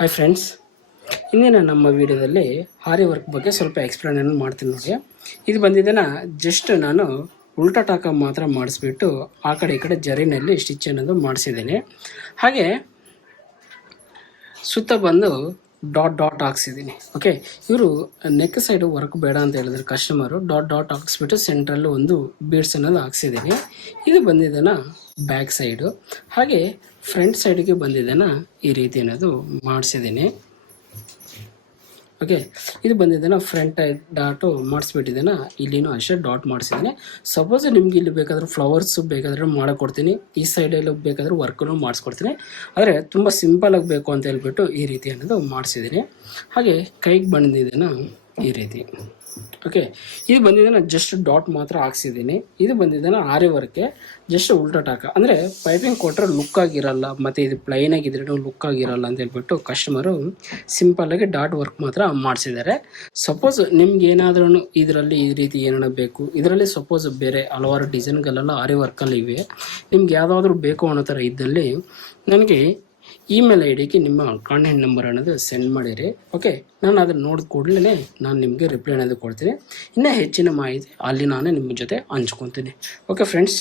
Hi friends, ಇಂದಿನ ನಮ್ಮ ವಿಡಿಯೋದಲ್ಲಿ ಆರಿ ವರ್ಕ್ ಬಗ್ಗೆ ಸ್ವಲ್ಪ ಎಕ್ಸ್ಪ್ಲೇನ್ ಮಾಡ್ತೀನಿ ನೋಡಿ. ಇದು ಬಂದಿದ್ದನ್ನು ಜಸ್ಟ್ ನಾನು ಉಲ್ಟಾ ಟಾಕ ಮಾತ್ರ ಮಾಡಿಸ್ಬಿಟ್ಟು ಆ ಕಡೆ ಈ ಕಡೆ ಜರಿನಲ್ಲಿ ಸ್ಟಿಚ್ ಅನ್ನೋದು ಮಾಡಿಸಿದ್ದೀನಿ. ಹಾಗೆ ಸುತ್ತ ಬಂದು ಡಾಟ್ ಹಾಕ್ಸಿದ್ದೀನಿ. ಓಕೆ, ಇವರು ನೆಕ್ ಸೈಡು ವರ್ಕ್ ಬೇಡ ಅಂತ ಹೇಳಿದ್ರು ಕಸ್ಟಮರು. ಡಾಟ್ ಹಾಕ್ಸ್ಬಿಟ್ಟು ಸೆಂಟ್ರಲ್ಲೂ ಒಂದು ಬೀಡ್ಸ್ ಅನ್ನೋದು ಹಾಕ್ಸಿದ್ದೀನಿ. ಇದು ಬಂದಿದ್ದನ್ನು ಬ್ಯಾಕ್ ಸೈಡು, ಹಾಗೆ ಫ್ರಂಟ್ ಸೈಡ್ಗೆ ಬಂದಿದ್ದನ್ನು ಈ ರೀತಿ ಅನ್ನೋದು ಮಾಡಿಸಿದ್ದೀನಿ. ಓಕೆ, ಇದು ಬಂದಿದ್ದಾನೆ ಫ್ರಂಟ್ ಡಾಟು ಮಾಡಿಸ್ಬಿಟ್ಟಿದ್ದಾನೆ. ಇಲ್ಲಿನೂ ಅಷ್ಟೇ ಡಾಟ್ ಮಾಡಿಸಿದ್ದೀನಿ. ಸಪೋಸ್ ನಿಮ್ಗೆ ಇಲ್ಲಿ ಬೇಕಾದ್ರೆ ಫ್ಲವರ್ಸು ಬೇಕಾದರೆ ಮಾಡಿಕೊಡ್ತೀನಿ, ಈ ಸೈಡಲ್ಲಿ ಬೇಕಾದರೆ ವರ್ಕನ್ನು ಮಾಡಿಸ್ಕೊಡ್ತೀನಿ. ಆದರೆ ತುಂಬ ಸಿಂಪಲಾಗಿ ಬೇಕು ಅಂತ ಹೇಳ್ಬಿಟ್ಟು ಈ ರೀತಿ ಅನ್ನೋದು ಮಾಡಿಸಿದ್ದೀನಿ. ಹಾಗೆ ಕೈಗೆ ಬಂದಿದ್ದೇನೆ ಈ ರೀತಿ. ಓಕೆ, ಇದು ಬಂದಿದ್ದಾನೆ ಜಸ್ಟ್ ಡಾಟ್ ಮಾತ್ರ ಹಾಕ್ಸಿದ್ದೀನಿ. ಇದು ಬಂದಿದ್ದಾನೆ ಆರಿ ವರ್ಕೆ ಜಸ್ಟ್ ಉಲ್ಟಾ ಟಾಕ, ಅಂದರೆ ಪೈಪಿಂಗ್ ಕೊಟ್ಟರೆ ಲುಕ್ ಆಗಿರಲ್ಲ, ಮತ್ತು ಇದು ಪ್ಲೈನ್ ಆಗಿದ್ರೆ ಲುಕ್ ಆಗಿರಲ್ಲ ಅಂತ ಹೇಳ್ಬಿಟ್ಟು ಕಸ್ಟಮರು ಸಿಂಪಲ್ಲಾಗಿ ಡಾಟ್ ವರ್ಕ್ ಮಾತ್ರ ಮಾಡಿಸಿದ್ದಾರೆ. ಸಪೋಸ್ ನಿಮ್ಗೆ ಏನಾದ್ರೂ ಇದರಲ್ಲಿ ಈ ರೀತಿ ಏನಾರ ಬೇಕು, ಇದರಲ್ಲಿ ಸಪೋಸ್ ಬೇರೆ ಹಲವಾರು ಡಿಸೈನ್ಗಳೆಲ್ಲ ಆರಿ ವರ್ಕಲ್ಲಿ ಇವೆ, ನಿಮ್ಗೆ ಯಾವುದಾದ್ರೂ ಬೇಕು ಅನ್ನೋ ಥರ ಇದ್ದಲ್ಲಿ ನನಗೆ ಇಮೇಲ್ ಐ ಡಿಗೆ ನಿಮ್ಮ ಕಾಂಟ್ಯಾಕ್ಟ್ ನಂಬರ್ ಅನ್ನೋದು ಸೆಂಡ್ ಮಾಡಿರಿ. ಓಕೆ, ನಾನು ಅದನ್ನು ನೋಡಿದ ಕೂಡಲೇ ನಾನು ನಿಮಗೆ ರಿಪ್ಲೈ ಅನ್ನೋದು ಕೊಡ್ತೀನಿ. ಇನ್ನೂ ಹೆಚ್ಚಿನ ಮಾಹಿತಿ ಅಲ್ಲಿ ನಾನು ನಿಮ್ಮ ಜೊತೆ ಹಂಚ್ಕೊತೀನಿ. Okay friends.